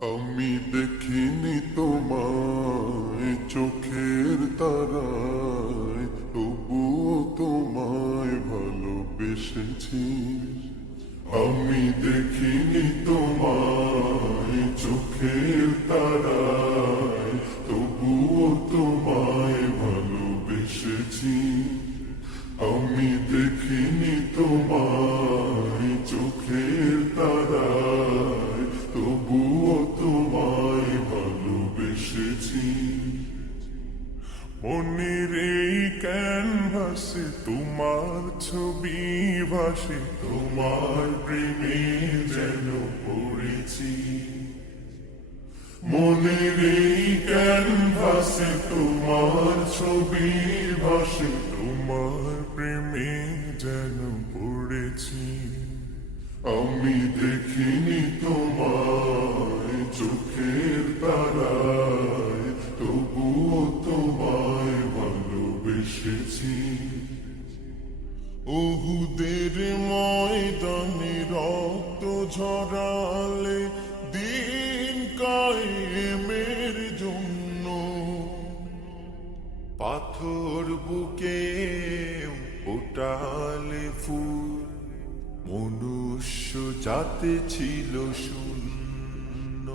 আমি দেখিনি তোমায় চোখের তারায়, তবুও তোমায় ভালোবেসেছি। আমি দেখিনি তোমায় চোখের তারায়, তবুও তোমায় ভালোবেসেছি। আমি দেখিনি তোমায় চোখের তারায়, তবুও তোমায় ভালোবেসেছি। মনের এই ক্যানভাসে তোমার ছবি ভাসে, তোমার প্রেমে যেন পড়েছি। মনের এই ক্যানভাসে তোমার ছবি ভাসে, তোমার প্রেমে যেন পড়েছি। আমি দেখিনি তোমায় চোখের তারায়, তবুও তোমায় ভালোবেসেছি। উহুদের ময়দানে রক্ত ঝরালে দিন কায়েমের জন্য, পাথর বুকে ফোটালে ফুল, মনুষ্য জাতি ছিল শূন্য।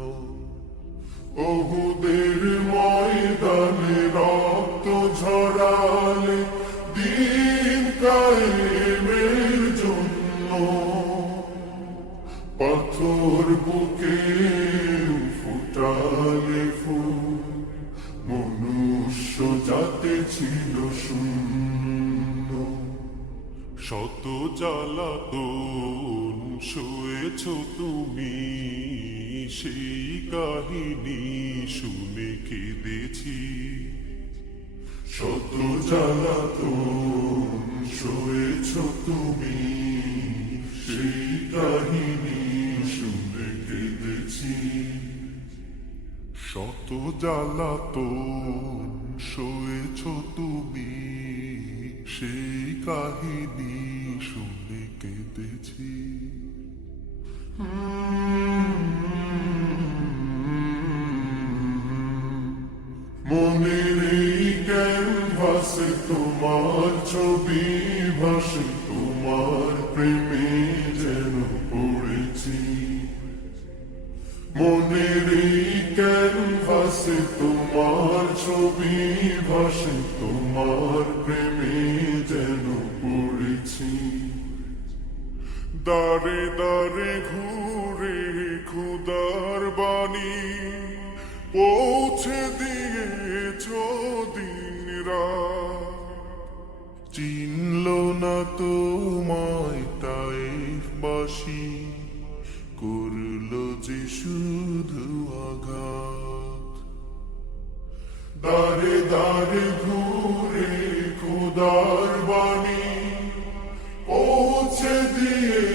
উহুদের ময়দানে রক্ত ঝরালে দিন কায়েমের জন্য, পাথর বুকে ফুটালে ফুল, মনুষ্য জাতি ছিল শূন্য। শত জ্বালাতন সয়েছ তুমি, সেই কাহিনী শুনে কেঁদেছি। শত জ্বালাতন সয়েছ তুমি, সেই কাহিনী শুনে কেঁদেছি। শত জ্বালাতন সয়েছ তুমি, সেই কাহিনী শুনে কেঁদেছি। মনের এই ক্যানভাসে তোমার ছবি ভাসে, তোমার প্রেমে যেন পড়েছি। মনের এই ক্যানভাসে তোমার ছবি ভাসে, তোমার প্রেমে যেন পড়েছি। দাঁড়ে দাঁড়ে ঘুরে খুদার বাণী পৌঁছে দিয়েছ দিন রাত। চিনল না তোমায় তাইফবাসী, করল যে শুধু আঘাত। দাঁড়ে দাঁড়ে ঘুরে খোদার বাণী পৌঁছে দিয়ে